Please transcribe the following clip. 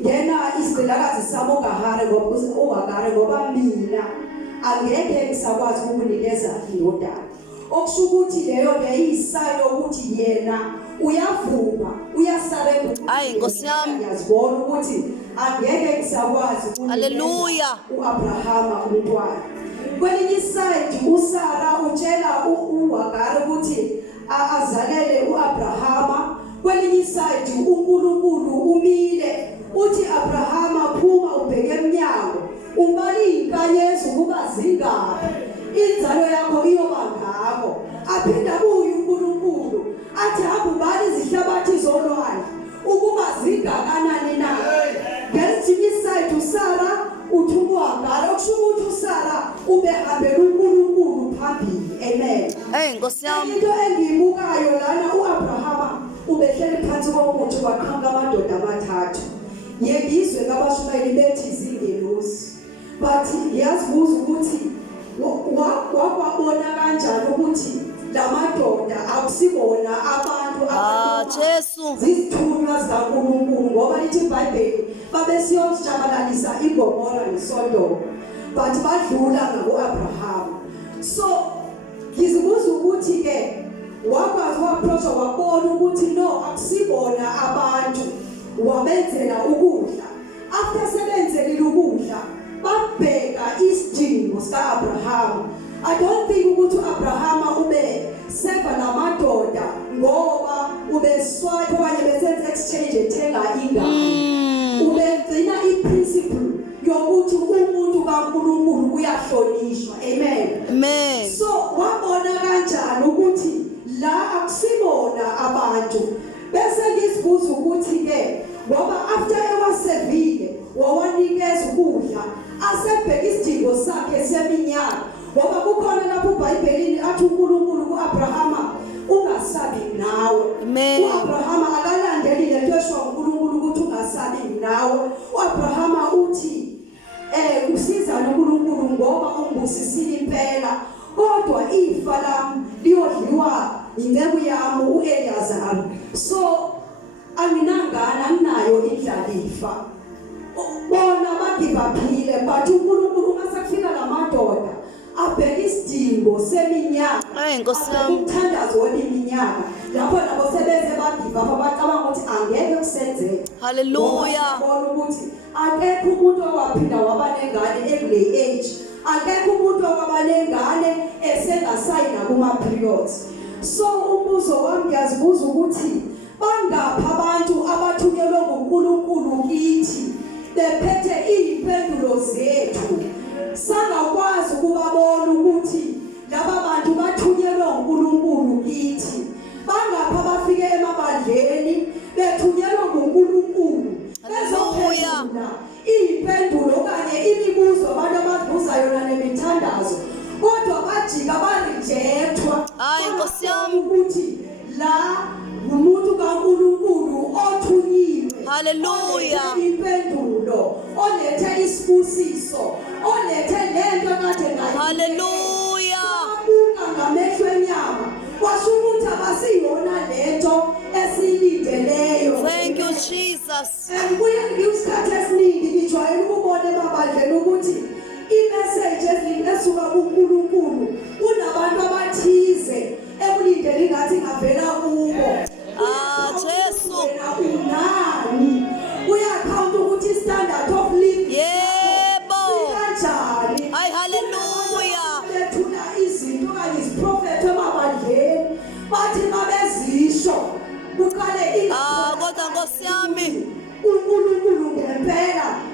ngena isigqilakazi sami ungahare ngoba mina angeke ngisakwazi ukunikeza indodana. Okusho ukuthi leyo leyisayo ukuthi yena uyavuma uyasarenda. Hayi Nkosi yami. Yazibona ukuthi angeke ngisakwazi ukunikeza Hallelujah. uAbrahama umntwana. Kwelinye iside uSara utshela uHagari ukuthi azalele uAbrahama. Kwelinye iside uNkulunkulu umile uthi Abrahama phuma ubheke emnyango ubali inkanyezi ukuba zingaphi inzalo yakho iyoba ngako. Aphinda kuye uNkulunkulu athi abubali izihlabathi zolwandle ukuba zingakanani na. Ngesinye iside uSara uthi uHagari okusho ukuthi uSara ubehambela uNkulunkulu phambili. Amen. Hey Nkosi yami. Into engiyibukayo lana uAbrahama ubehleli phansi komuthi kwaqhamuka amadoda amathathu. Ngiyizwe ngabashumayeli bethi zingelosi. But ngiyazibuza ukuthi wakwabona kanjani ukuthi lamadoda akusibona abantu Jesu zithunywa zikaNkulunkulu ngoba lithi iBhayibheli babesiyoshabalalisa iGomora neSodoma but badlula ngakuAbrahama. So ngizibuza ukuthi ke wakwazi approach wabona ukuthi no akusibona abantu wabenzela ukudla. After sebenzele ukudla babheka isidingo sikaAbrahama. I don't think ukuthi uAbrahama ube seva namadoda ngoba ube swipe okanye besenza exchange ethenga ingane. Ubegcina iprinciple yokuthi umuntu kaNkulunkulu uyahlonishwa. Amen. Amen. So wabona kanjani ukuthi la akusibona abantu. Bese ngisibuza ukuthi ke ngoba after ewasevile wawanikeza ukudla asebheka isidingo sakhe seminyaka. Ngoba kukhona lapho iBhayibhelini athi uNkulunkulu kuAbrahama ungasabi nawe. uAbrahama akalandeli lento esho uNkulunkulu ukuthi ungasabi nawe. uAbrahama uthi usizana uNkulunkulu ngoba ungibusisile impela kodwa ifa lami liyodliwa inceku yami uEliyazari. So anginayo indlalifa. Bona bagibaphile but uNkulunkulu masakufika lamadoda abheka isidingo seminyaka. Hayi Nkosi yami. Umthandazo weminyaka lapho nabo sebeze bagiba abacabanga ukuthi angeke kusenzeke. Hallelujah. Bona ukuthi akekho umuntu owaphinda waba nengane ekule age. Akekho umuntu owaba nengane esengasayina kuma periods. So umbuzo wami ngiyazibuza ukuthi bangapha abantu abathunyelwe nguNkulunkulu kithi bephethe izimpendulo zethu. Sangakwazi ukubabona ukuthi laba bantu bathunyelwe nguNkulunkulu kithi. Bangapha bafike emabandleni bethunyelwe nguNkulunkulu bezophendula izimpendulo kanye imibuzo abantu ababuza yona nemithandazo kodwa bajika barejectwa. Hayi Nkosi yami. Ukuthi la umuntu kaNkulunkulu othunyiwe. Hallelujah. Impendulo olethe isibusiso olethe lento kade ngayo. Hallelujah. Abuka ngamehlo enyama kwasho ukuthi abasiyona lento esilindeleyo. Thank you Jesus. Kuye ngisikhathi esiningi ngijwayele ukubona emabandleni ukuthi i-message esuka kuNkulunkulu unabantu abathize ekulindele ngathi ngavela kubo. Jesu. Unani uyakhawunta ukuthi standard of living Yebo. kanjani. Hayi hallelujah. Bethuna izinto kanye isiprofethi emabandleni bathi mabezisho kuqale Kodwa Nkosi yami. uNkulunkulu ngempela